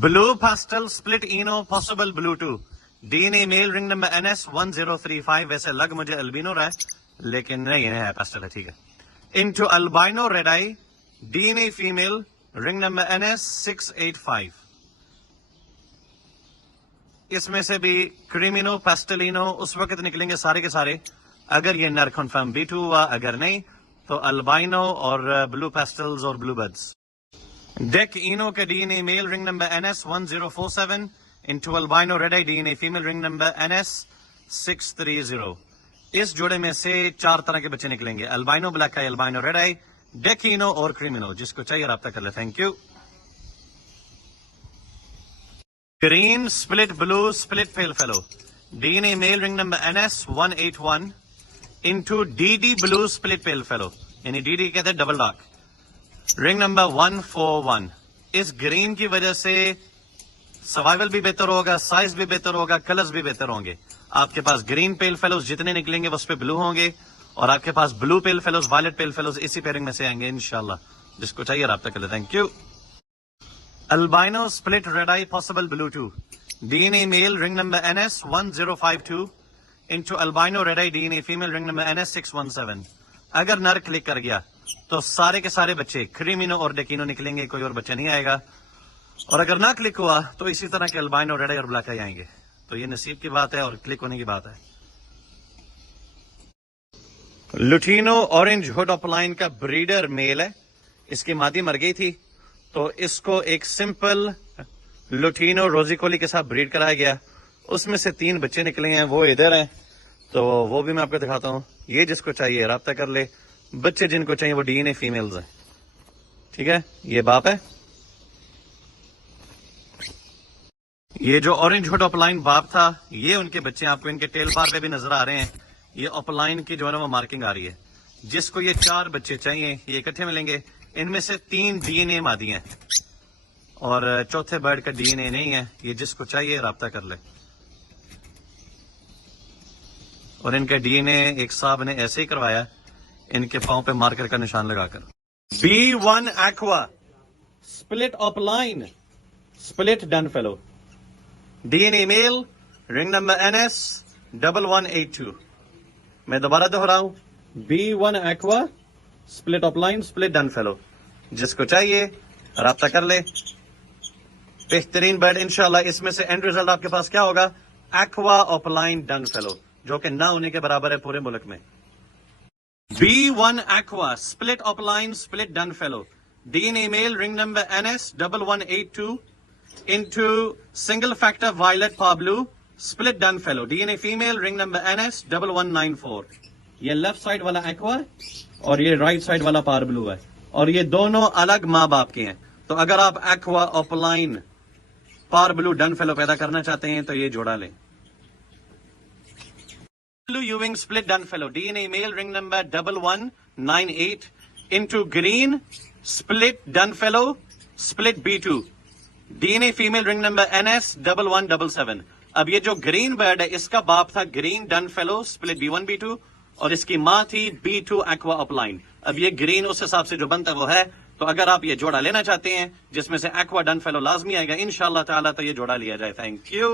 Blue pastel split eno possible blue 2. DNA male ring number NS1035. वैसे लग मुझे albino रहा है लेकिन नहीं है pastel है ठीक है. Into albino red eye DNA female ring number NS685. इसमें से भी क्रीमिनो पेस्टलिनो उस वक्त निकलेंगे सारे के सारे अगर ये नर कन्फर्म B2 हुआ, अगर नहीं तो अल्बाइनो और ब्लू पेस्टल्स और ब्लू बर्ड्स. डेक इनो के DNA male ring number NS1047 into albino red eye DNA female ring number NS630. इस जोड़े में से 4 तरह के बच्चे निकलेंगे, अल्बाइनो ब्लैक आई, अल्बाइनो रेड आई, डेकिनो और क्रीमिनो. जिसको चाहिए राब्ता कर ले. Thank you. Green split blue split pail fellow DNA male ring number NS181 into DD blue split pail fellow, यानी डीडी कहते हैं डबल डार्क, रिंग नंबर 141. इस ग्रीन की वजह से सर्वाइवल भी बेहतर होगा, साइज भी बेहतर होगा, कलर्स भी बेहतर होंगे. आपके पास ग्रीन पेल फेलोज जितने निकलेंगे उस पे ब्लू होंगे और आपके पास ब्लू पेल फेलोज वायलेट पेल फेलोज इसी पेयरिंग में से आएंगे इंशाल्लाह. जिसको चाहिए राब्ता कर ले. Thank you. Albino split red I possible blue 2 DNA male ring number NS1052 into albino red eye DNA female ring number NS617. अगर नर क्लिक कर गया तो सारे के सारे बच्चे क्रीमिनो और डेकिनो निकलेंगे, कोई और बच्चा नहीं आएगा. और अगर ना क्लिक हुआ तो इसी तरह के अल्बाइनो रेड आई और ब्लैक आई आएंगे. तो ये नसीब की बात है और क्लिक होने की बात है. लुटीनो ऑरेंज हुड ऑपलाइन का ब्रीडर मेल है. इसकी मादी मर गई थी तो इसको एक सिंपल लुटीनो रोजिकोली के साथ ब्रीड कराया गया. उसमें से 3 बच्चे निकले हैं, वो इधर हैं तो वो भी मैं आपको दिखाता हूँ. ये जिसको चाहिए राब्ता कर ले. बच्चे जिनको चाहिए वो डीएनए फीमेल्स हैं. ठीक है, ये बाप है. ये जो ऑरेंज हुड ऑपलाइन बाप था, ये उनके बच्चे आपको इनके टेल बार पे भी नजर आ रहे हैं. ये ऑपलाइन की जो है ना वो मार्किंग आ रही है. जिसको ये 4 बच्चे चाहिए ये इकट्ठे मिलेंगे. इनमें से 3 डीएनए मादी हैं और चौथे बर्ड का डीएनए नहीं है. ये जिसको चाहिए राब्ता कर ले. और इनका डीएनए एक साहब ने ऐसे ही करवाया, इनके पांव पे मार्कर का निशान लगाकर. B1 aqua split opaline split dun fallow DNA male ring number NS1182. मैं दोबारा दोहराऊं, B1 aqua split opaline split dun fallow. जिसको चाहिए राब्ता कर ले. बेहतरीन बर्ड इंशाल्लाह. इसमें से एंड रिजल्ट आपके पास क्या होगा? एक्वा ऑपलाइन डन फेलो, जो कि ना होने के बराबर है पूरे मुल्क में. B1 aqua split opaline split dun fallow DNA male ring number NS1182 into single factor violet पार blue split dun fallow DNA female ring number NS1194. ये लेफ्ट साइड वाला एक्वा और ये राइट साइड वाला पार ब्लू है और ये दोनों अलग माँ बाप के हैं. तो अगर आप एक्वा ऑपलाइन पार ब्लू डन फेलो पैदा करना चाहते हैं तो ये जोड़ा लें. Blue Ewing split dun fellow DNA male ring number 1198 into green split dun fellow split B2 DNA female ring number NS1177. अब ये जो ग्रीन बर्ड है इसका बाप था green done fellow split B1 B2 और इसकी माँ थी B2 एक्वा ऑपलाइन. अब ये ग्रीन उस हिसाब से जो बनता है वो है. तो अगर आप ये जोड़ा लेना चाहते हैं जिसमें से एक्वा डन फेलो लाजमी आएगा इंशाल्लाह ताला तो ये जोड़ा लिया जाए. Thank you.